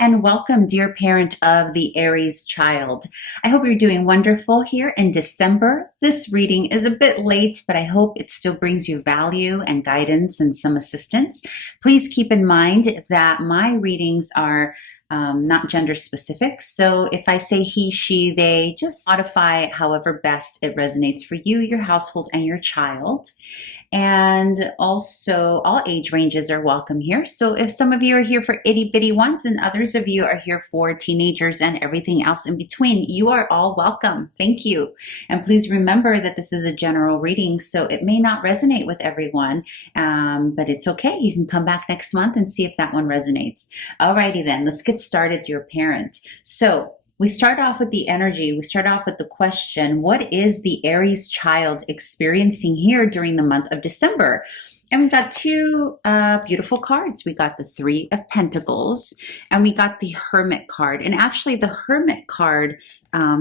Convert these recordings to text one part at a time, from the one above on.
and welcome, dear parent of the Aries child. I hope you're doing wonderful here in December. This reading is a bit late, but I hope it still brings you value and guidance and some assistance. Please keep in mind that my readings are not gender specific. So if I say he, she, they, just modify however best it resonates for you, your household, and your child. And also all age ranges are welcome here. So if some of you are here for itty bitty ones and others of you are here for teenagers and everything else in between, you are all welcome. Thank you. And please remember that this is a general reading, so it may not resonate with everyone, but it's okay. You can come back next month and see if that one resonates. Alrighty then, let's get started, dear parent. So we start off with the energy. We start off with the question, what is the Aries child experiencing here during the month of December? And we got two beautiful cards. We got the Three of Pentacles and we got the Hermit card. And actually the Hermit card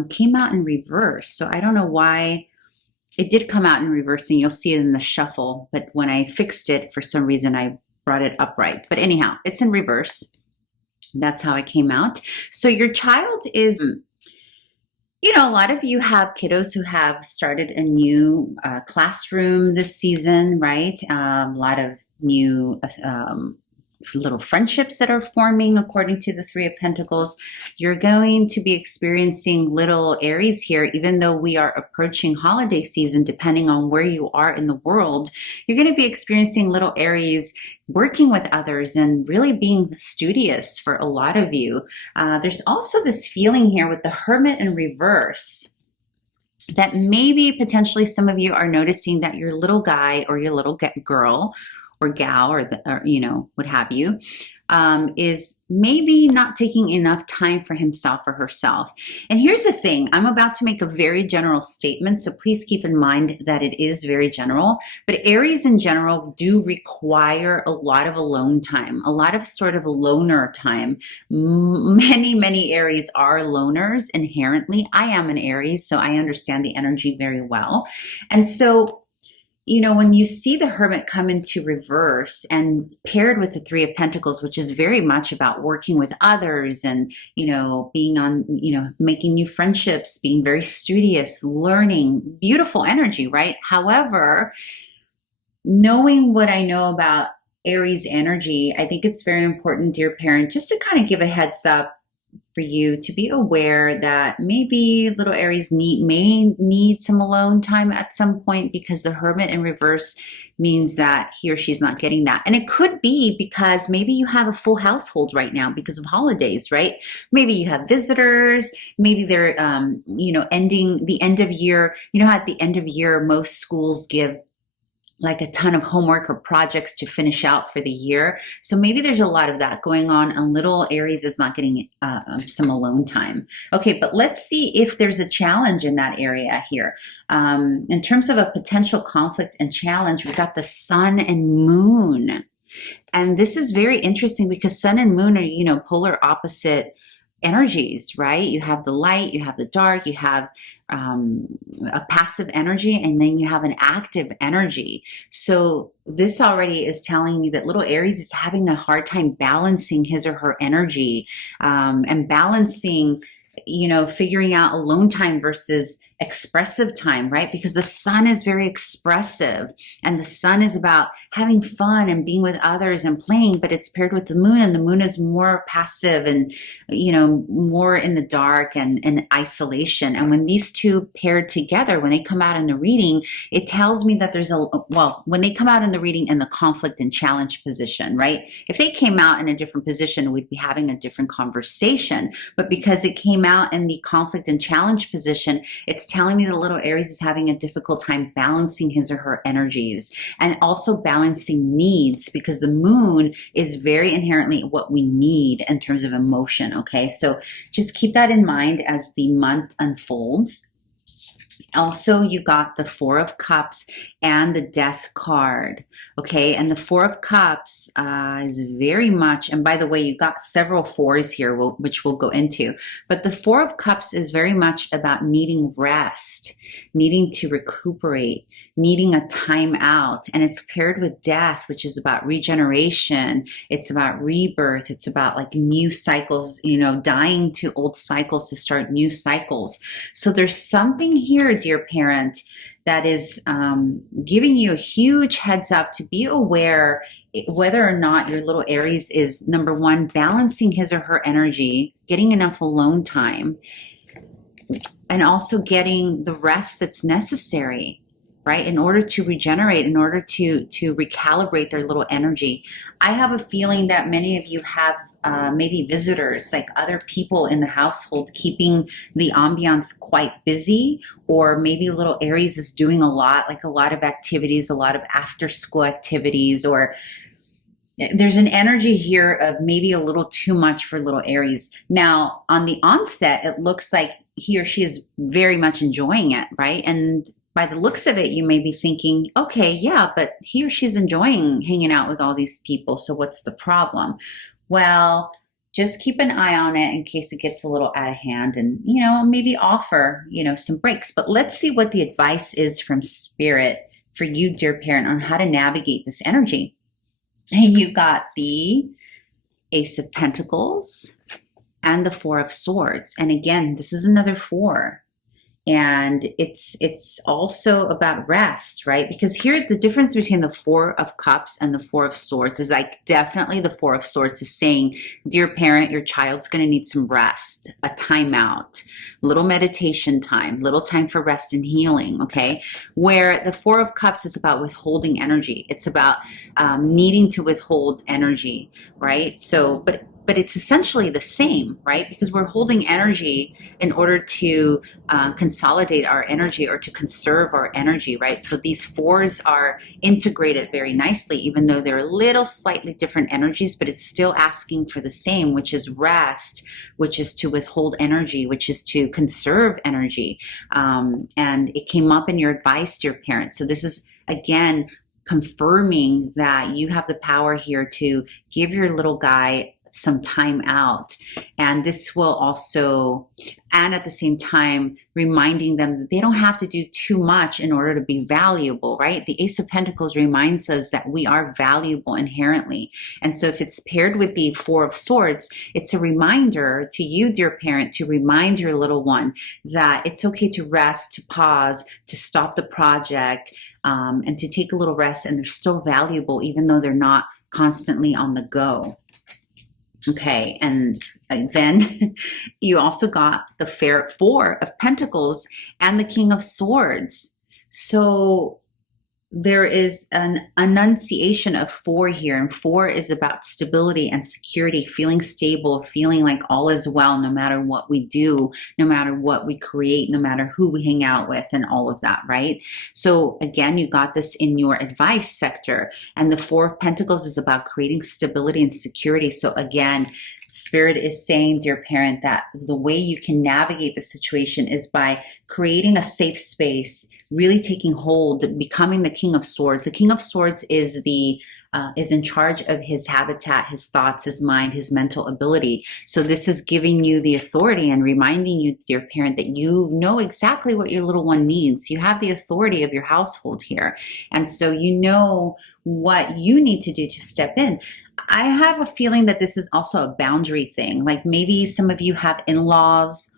came out in reverse. So I don't know why it did come out in reverse, and you'll see it in the shuffle. But when I fixed it, for some reason, I brought it upright. But anyhow, it's in reverse. That's how it came out. So your child is, you know, a lot of you have kiddos who have started a new classroom this season, right? A lot of new little friendships that are forming according to the Three of Pentacles. You're going to be experiencing little Aries here, even though we are approaching holiday season, depending on where you are in the world. You're going to be experiencing little Aries working with others and really being studious for a lot of you. There's also this feeling here with the Hermit in reverse that maybe potentially some of you are noticing that your little guy or your little girl or gal or you know, what have you, is maybe not taking enough time for himself or herself. And here's the thing, I'm about to make a very general statement, so please keep in mind that it is very general, but Aries in general do require a lot of alone time, a lot of sort of loner time. Many Aries are loners inherently. I am an Aries, so I understand the energy very well. And so, you know, when you see the Hermit come into reverse and paired with the Three of Pentacles, which is very much about working with others and, you know, being on, you know, making new friendships, being very studious, learning, beautiful energy, right? However, knowing what I know about Aries energy, I think it's very important, dear parent, just to kind of give a heads up for you to be aware that maybe little Aries may need some alone time at some point, because the Hermit in reverse means that he or she's not getting that. And it could be because maybe you have a full household right now because of holidays, right? Maybe you have visitors, maybe they're, you know, ending the end of year. You know how at the end of year, most schools give like a ton of homework or projects to finish out for the year. So maybe there's a lot of that going on, and little Aries is not getting some alone time. Okay, but let's see if there's a challenge in that area here. In terms of a potential conflict and challenge, we've got the Sun and Moon. And this is very interesting because Sun and Moon are, you know, polar opposite energies, right? You have the light, you have the dark, you have a passive energy, and then you have an active energy. So this already is telling me that little Aries is having a hard time balancing his or her energy, and balancing, you know, figuring out alone time versus expressive time, right? Because the Sun is very expressive and the Sun is about having fun and being with others and playing, but it's paired with the Moon, and the Moon is more passive and, you know, more in the dark and isolation. And when these two paired together, when they come out in the reading, it tells me that there's well, when they come out in the reading in the conflict and challenge position, right? If they came out in a different position, we'd be having a different conversation. But because it came out in the conflict and challenge position, it's telling me the little Aries is having a difficult time balancing his or her energies, and also balancing needs, because the Moon is very inherently what we need in terms of emotion. Okay, so just keep that in mind as the month unfolds. Also, you got the Four of Cups and the Death card. Okay, and the Four of Cups is very much, and by the way, you got several fours here, which we'll go into. But the Four of Cups is very much about needing rest, needing to recuperate, needing a time out. And it's paired with Death, which is about regeneration. It's about rebirth. It's about like new cycles, you know, dying to old cycles to start new cycles. So there's something here, dear parent, that is giving you a huge heads up to be aware whether or not your little Aries is, number one, balancing his or her energy, getting enough alone time, and also getting the rest that's necessary, right, in order to regenerate, in order to recalibrate their little energy. I have a feeling that many of you have maybe visitors, like other people in the household, keeping the ambiance quite busy, or maybe little Aries is doing a lot, like a lot of activities, a lot of after school activities, or there's an energy here of maybe a little too much for little Aries. Now, on the onset, it looks like he or she is very much enjoying it, right? And by the looks of it, you may be thinking, okay, yeah, but he or she's enjoying hanging out with all these people, so what's the problem? Well, just keep an eye on it in case it gets a little out of hand, and, you know, maybe offer, you know, some breaks. But let's see what the advice is from Spirit for you, dear parent, on how to navigate this energy. And you got the Ace of Pentacles and the Four of Swords. And again, this is another four. And it's also about rest, right? Because here, the difference between the Four of Cups and the Four of Swords is like, definitely the Four of Swords is saying, dear parent, your child's going to need some rest, a timeout, little meditation time, little time for rest and healing, okay? Where the Four of Cups is about withholding energy. It's about needing to withhold energy, right? So, but it's essentially the same, right? Because we're holding energy in order to consolidate our energy or to conserve our energy, right? So these fours are integrated very nicely, even though they're little slightly different energies, but it's still asking for the same, which is rest, which is to withhold energy, which is to conserve energy. And it came up in your advice, dear parents. So this is, again, confirming that you have the power here to give your little guy some time out. And this will also, and at the same time, reminding them that they don't have to do too much in order to be valuable, right? The Ace of Pentacles reminds us that we are valuable inherently. And so if it's paired with the Four of Swords, it's a reminder to you, dear parent, to remind your little one that it's okay to rest, to pause, to stop the project, and to take a little rest, and they're still valuable even though they're not constantly on the go. Okay, and then you also got the Four of Pentacles and the King of Swords. So there is an enunciation of four here, and four is about stability and security, feeling stable, feeling like all is well, no matter what we do, no matter what we create, no matter who we hang out with, and all of that, right? So again, you got this in your advice sector, and the Four of Pentacles is about creating stability and security. So again, Spirit is saying, dear parent, that the way you can navigate the situation is by creating a safe space, really taking hold, becoming the King of Swords. The King of Swords is is in charge of his habitat, his thoughts, his mind, his mental ability. So this is giving you the authority and reminding you, dear parent, that you know exactly what your little one needs. You have the authority of your household here. And so you know what you need to do to step in. I have a feeling that this is also a boundary thing. Like maybe some of you have in-laws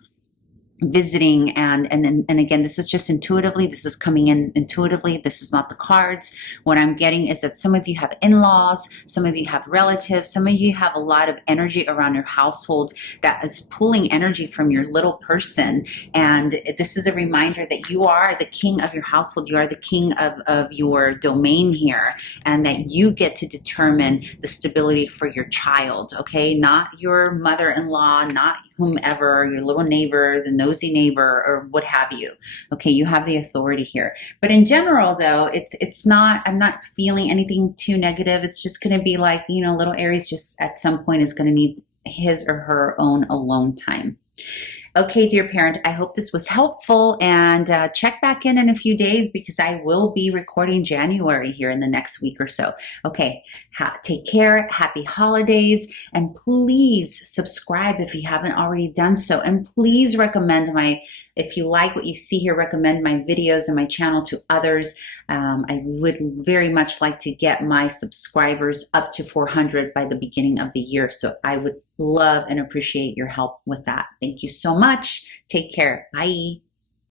visiting, and again, this is just intuitively, this is coming in intuitively, this is not the cards. What I'm getting is that some of you have in-laws, some of you have relatives, some of you have a lot of energy around your household that is pulling energy from your little person. And this is a reminder that you are the king of your household, you are the king of your domain here, and that you get to determine the stability for your child, okay? Not your mother-in-law, not whomever, your little neighbor, the nosy neighbor, or what have you. Okay, you have the authority here. But in general, though, it's not, I'm not feeling anything too negative. It's just going to be like, you know, little Aries just at some point is going to need his or her own alone time. Okay, dear parent, I hope this was helpful, and check back in a few days because I will be recording January here in the next week or so. Okay, take care, happy holidays, and please subscribe if you haven't already done so. And please recommend if you like what you see here, recommend my videos and my channel to others. I would very much like to get my subscribers up to 400 by the beginning of the year. So I would love and appreciate your help with that. Thank you so much. Take care. Bye.